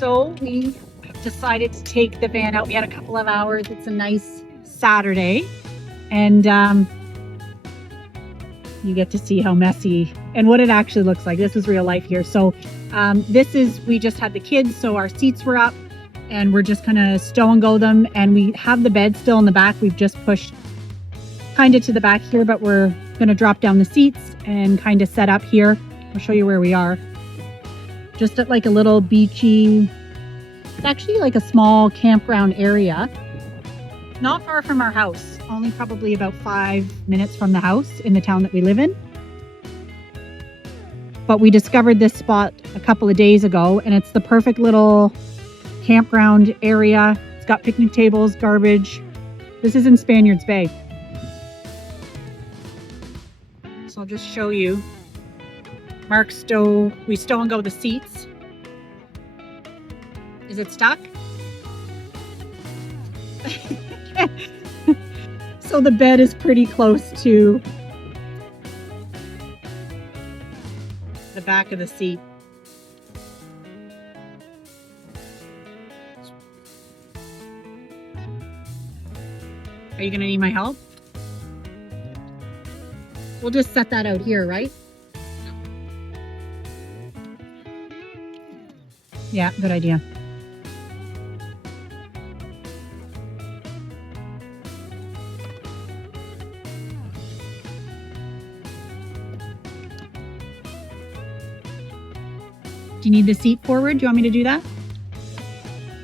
So we decided to take the van out. We had a couple of hours. It's a nice Saturday, and you get to see how messy and what it actually looks like. This is real life here. So we just had the kids, so our seats were up, and we're just gonna stow and go them. And we have the bed still in the back. We've just pushed kind of to the back here, but we're gonna drop down the seats and kind of set up here. I'll show you where we are. Just at like a little beachy, it's actually like a small campground area. Not far from our house, only probably about 5 minutes from the house in the town that we live in. But we discovered this spot a couple of days ago, and it's the perfect little campground area. It's got picnic tables, garbage. This is in Spaniards Bay. So I'll just show you. We stow and go the seats. Is it stuck? So the bed is pretty close to the back of the seat. Are you gonna need my help? We'll just set that out here, right? Yeah, good idea. Do you need the seat forward? Do you want me to do that?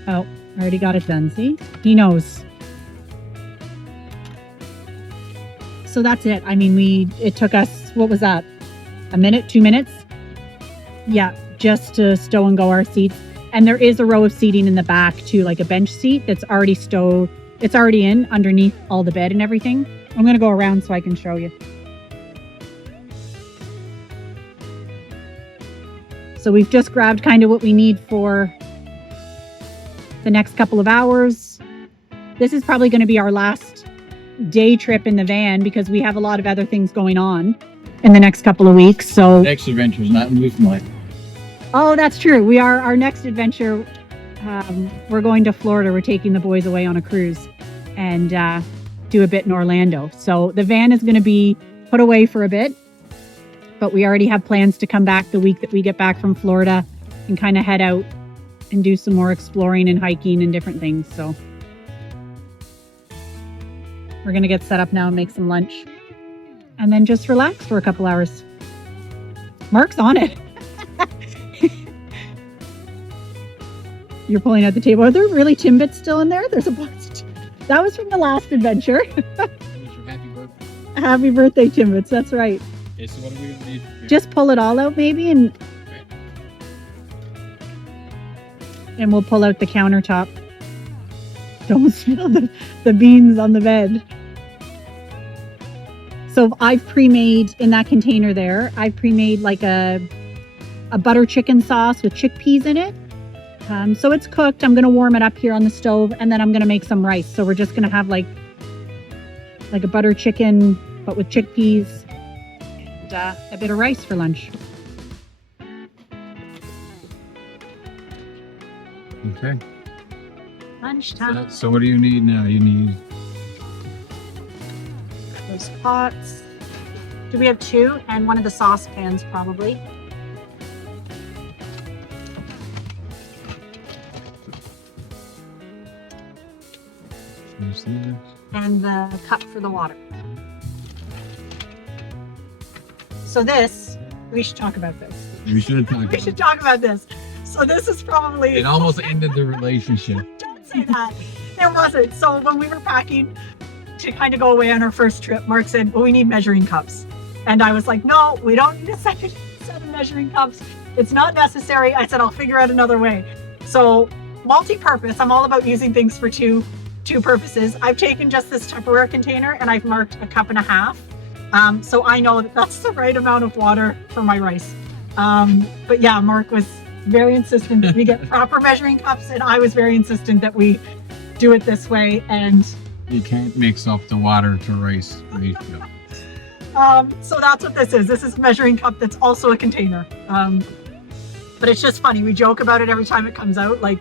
Oh, I already got it done. See? He knows. So that's it. I mean, it took us, what was that? A minute, 2 minutes? Yeah, just to stow and go our seats. And there is a row of seating in the back too, like a bench seat that's already stowed. It's already in underneath all the bed and everything. I'm going to go around so I can show you. So we've just grabbed kind of what we need for the next couple of hours. This is probably going to be our last day trip in the van because we have a lot of other things going on in the next couple of weeks. So next adventure is not in Newfoundland. Oh, that's true. Our next adventure, we're going to Florida. We're taking the boys away on a cruise and do a bit in Orlando. So the van is going to be put away for a bit. But we already have plans to come back the week that we get back from Florida and kind of head out and do some more exploring and hiking and different things. So we're going to get set up now and make some lunch and then just relax for a couple hours. Mark's on it. You're pulling out the table. Are there really Timbits still in there? There's a bunch. That was from the last adventure. Happy birthday. Happy birthday, Timbits. That's right. Okay, so what are we going to need? Just pull it all out maybe and we'll pull out the countertop. Don't spill the beans on the bed. So I've pre-made in that container there, I've pre-made like a butter chicken sauce with chickpeas in it. So it's cooked. I'm going to warm it up here on the stove and then I'm going to make some rice. So we're just going to have like a butter chicken, but with chickpeas. A bit of rice for lunch. Okay. Lunchtime. So what do you need now? You need those pots. Do we have 2? And one of the saucepans probably. And the cup for the water. So this, we should talk about this. We should talk. We should talk about this. So this is probably. It almost ended the relationship. Don't say that. It wasn't. So when we were packing to kind of go away on our first trip, Mark said, well, we need measuring cups. And I was like, no, we don't need a second set of measuring cups. It's not necessary. I said, I'll figure out another way. So multi-purpose, I'm all about using things for two purposes. I've taken just this Tupperware container and I've marked 1.5 cups. So I know that that's the right amount of water for my rice. But yeah, Mark was very insistent that we get proper measuring cups, and I was very insistent that we do it this way. And you can't mix up the water to rice ratio. So that's what this is. This is a measuring cup that's also a container. But it's just funny. We joke about it every time it comes out. Like,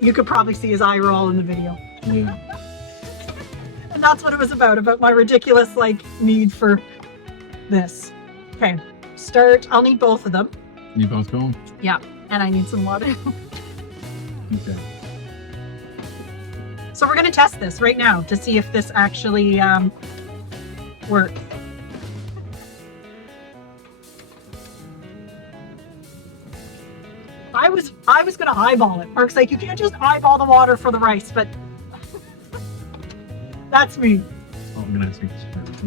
you could probably see his eye roll in the video. Yeah. And that's what it was about my ridiculous, like, need for this. Okay, start. I'll need both of them. You both going? Yeah, and I need some water. Okay. So we're gonna test this right now to see if this actually works. I was gonna eyeball it. Mark's like, you can't just eyeball the water for the rice, but that's me. Oh, I'm gonna take this first.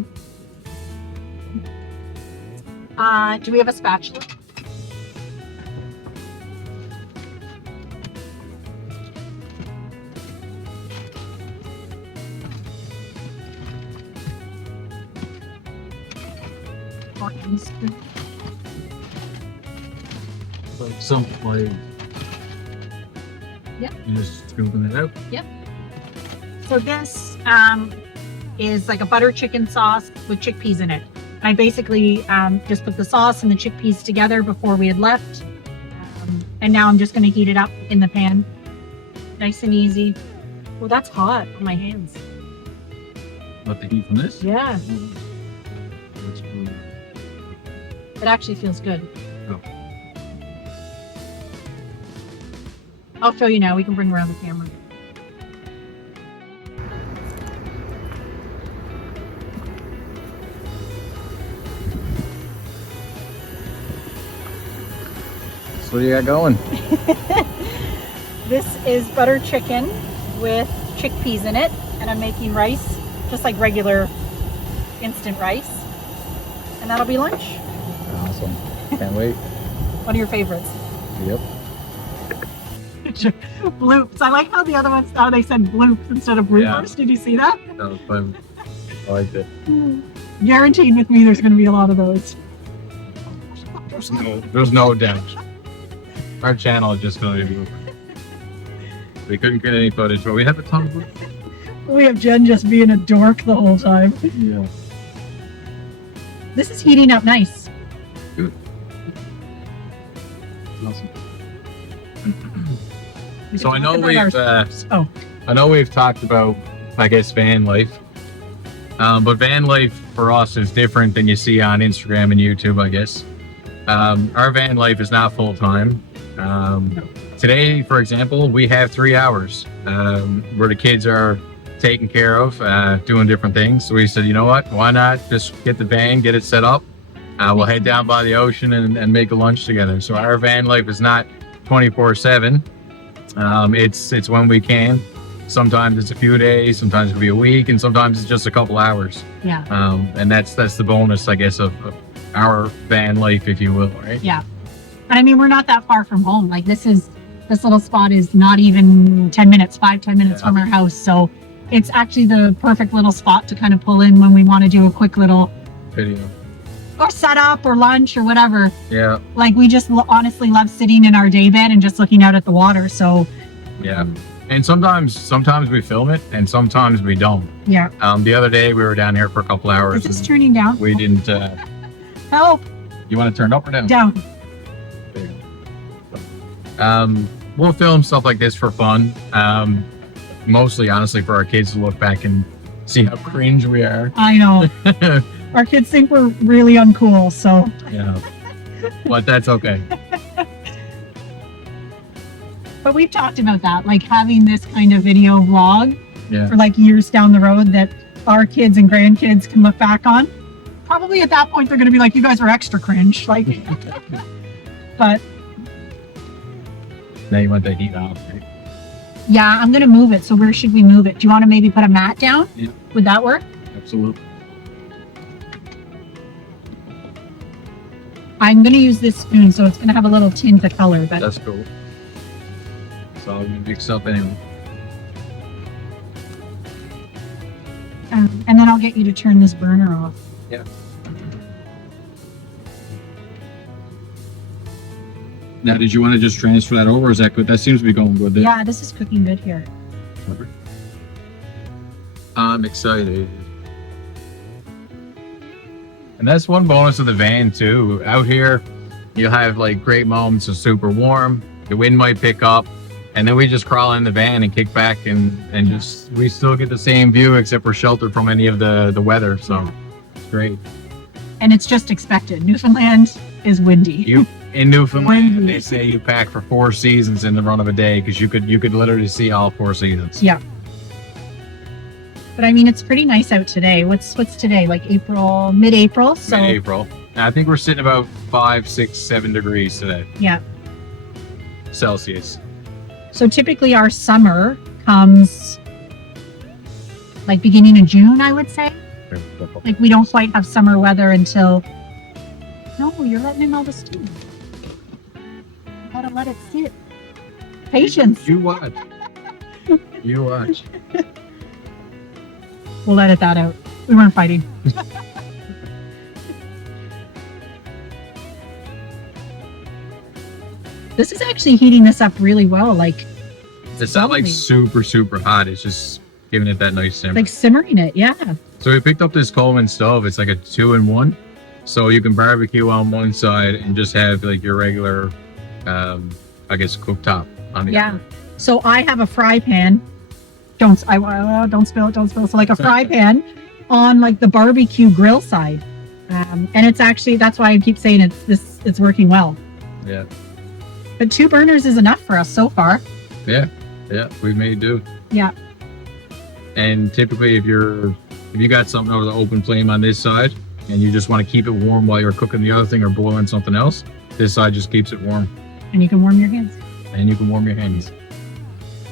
Do we have a spatula? Like some like. Yep. You just scooping it out. Yep. So this is like a butter chicken sauce with chickpeas in it. I basically just put the sauce and the chickpeas together before we had left. And now I'm just going to heat it up in the pan. Nice and easy. Well, that's hot on my hands. Let the heat from this. Yeah, That's cool. it actually feels good. Oh. I'll show you now. We can bring around the camera. So what do you got going? This is butter chicken with chickpeas in it, and I'm making rice, just like regular instant rice. And that'll be lunch. Awesome. Can't wait. One of your favorites. Yep. Bloops. I like how the other ones, how they said bloops instead of bloopers. Yeah. Did you see that? That was fun. I liked it. Guaranteed with me there's going to be a lot of those. There's no doubt. Our channel is just going to be. We couldn't get any footage, but we have a ton of footage. We have Jen just being a dork the whole time. Yeah. This is heating up nice. Good. Awesome. So I know we've talked about, I guess, van life. But van life for us is different than you see on Instagram and YouTube, I guess. Our van life is not full time. Today, for example, we have 3 hours where the kids are taken care of, doing different things. So we said, you know what? Why not just get the van, get it set up? We'll head down by the ocean and make a lunch together. So our van life is not 24/7. It's when we can. Sometimes it's a few days, sometimes it'll be a week, and sometimes it's just a couple hours. Yeah. And that's the bonus, I guess, of our van life, if you will, right? Yeah. But I mean, we're not that far from home. Like this little spot is not even 10 minutes, 5-10 minutes from our house. So it's actually the perfect little spot to kind of pull in when we want to do a quick little Video. or setup or lunch or whatever. Yeah. Like we just honestly love sitting in our day bed and just looking out at the water. So Yeah. And sometimes we film it and sometimes we don't. yeah. The other day we were down here for a couple hours. Is this and turning down? we didn't. Help! You want to turn up or down? Down. There you go. We'll film stuff like this for fun. Mostly, honestly, for our kids to look back and see how cringe we are. I know. Our kids think we're really uncool, so. Yeah. But that's okay. But we've talked about that, like having this kind of video vlog Yeah. for like years down the road that our kids and grandkids can look back on. Probably at that point they're going to be like, you guys are extra cringe. Like, but Now you want the heat off, right? yeah, I'm going to move it. So where should we move it? Do you want to maybe put a mat down? Yeah. Would that work? Absolutely. I'm going to use this spoon, so it's going to have a little tint of color, but That's cool. So you mix up anyway. and then I'll get you to turn this burner off. Yeah. Now, did you want to just transfer that over? Or is that good? That seems to be going good there. Yeah, this is cooking good here. I'm excited. And that's one bonus of the van too. Out here, you'll have like great moments of super warm. The wind might pick up, and then we just crawl in the van and kick back, and just we still get the same view, except we're sheltered from any of the weather. So it's great. And it's just expected. Newfoundland is windy. In Newfoundland, they say you pack for 4 seasons in the run of a day, because you could literally see all 4 seasons. Yeah. But I mean, it's pretty nice out today. What's today? Like April, mid-April. So Mid-April. I think we're sitting about 5, 6, 7 degrees today. Yeah. Celsius. So typically our summer comes like beginning of June, I would say. Like we don't quite have summer weather until. No, you're letting in all the steam. Gotta let it sit. Patience. You watch. You watch. We'll edit that out. We weren't fighting. This is actually heating this up really well. Like it's not like super, super hot. It's just giving it that nice simmer. Like simmering it, yeah. So we picked up this Coleman stove. It's like a 2-in-1. So you can barbecue on one side and just have like your regular, I guess, cooktop on the other. So I have a fry pan. Don't spill it. So like a fry pan on like the barbecue grill side, and it's actually, that's why I keep saying it's working well. Yeah. But 2 burners is enough for us so far. Yeah, we made do. Yeah. And typically, if you got something over the open flame on this side, and you just want to keep it warm while you're cooking the other thing or boiling something else, this side just keeps it warm. And you can warm your hands. And you can warm your hands,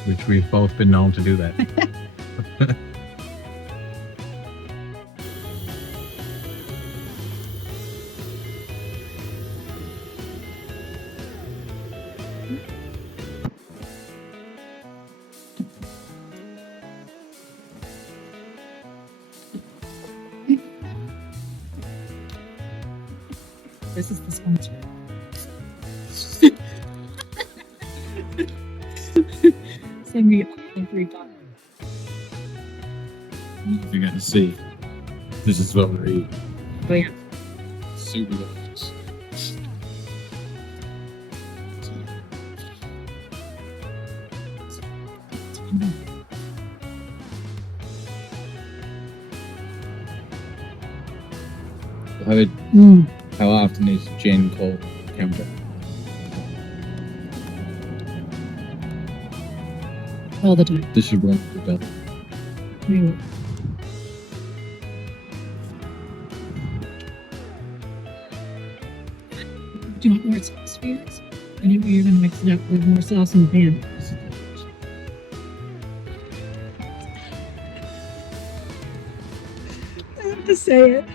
which we've both been known to do that. This is the sponsor. Send me $3. You're gonna see. This is what we're eating. Oh yeah. Super delicious. How often is Jen cold temper? All the time. This should run your belly. Anyway. Do you want more sauce for yours? I know you're gonna mix it up with more sauce in the pan. I have to say it.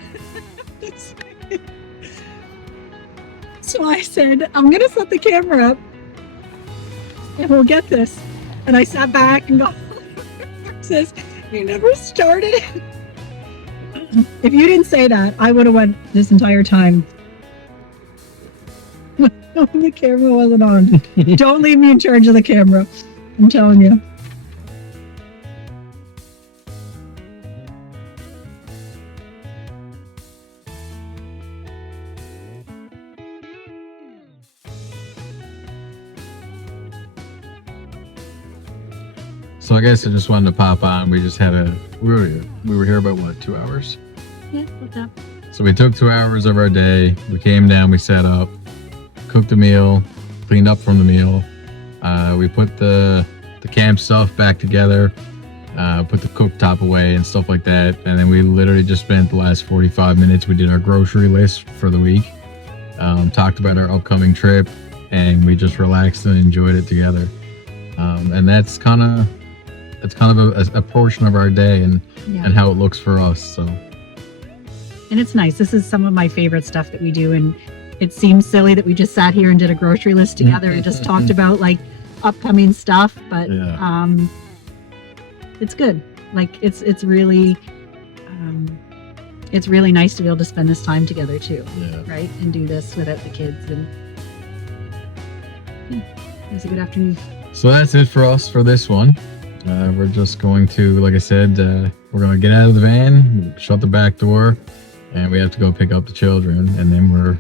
So I said, I'm gonna set the camera up and we'll get this. And I sat back and go, says, you never started. If you didn't say that, I would have went this entire time. The camera wasn't on. Don't leave me in charge of the camera. I'm telling you. So I guess I just wanted to pop on. We just had we were here about what, 2 hours? Yeah, what's up? So we took 2 hours of our day. We came down, we set up, cooked a meal, cleaned up from the meal. We put the camp stuff back together, put the cooktop away and stuff like that. And then we literally just spent the last 45 minutes. We did our grocery list for the week, talked about our upcoming trip, and we just relaxed and enjoyed it together. And that's kind of a portion of our day and how it looks for us. So, and it's nice. This is some of my favorite stuff that we do, and it seems silly that we just sat here and did a grocery list together and just talked about like upcoming stuff, but it's good. Like it's really nice to be able to spend this time together too, right? And do this without the kids, and it was a good afternoon. So that's it for us for this one. We're just going to, like I said, we're going to get out of the van, shut the back door, and we have to go pick up the children, and then we're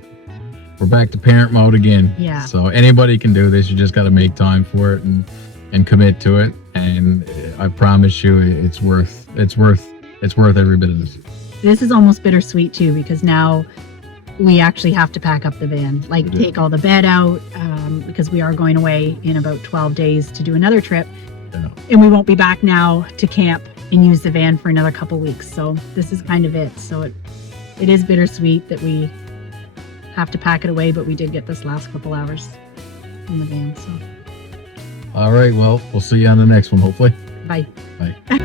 we're back to parent mode again. Yeah. So anybody can do this. You just got to make time for it and commit to it. And I promise you, it's worth every bit of this. This is almost bittersweet too, because now we actually have to pack up the van, like take all the bed out, because we are going away in about 12 days to do another trip. Yeah. And we won't be back now to camp and use the van for another couple weeks. So this is kind of it. So it is bittersweet that we have to pack it away, but we did get this last couple hours in the van. So all right, well, we'll see you on the next one, hopefully. bye. Bye.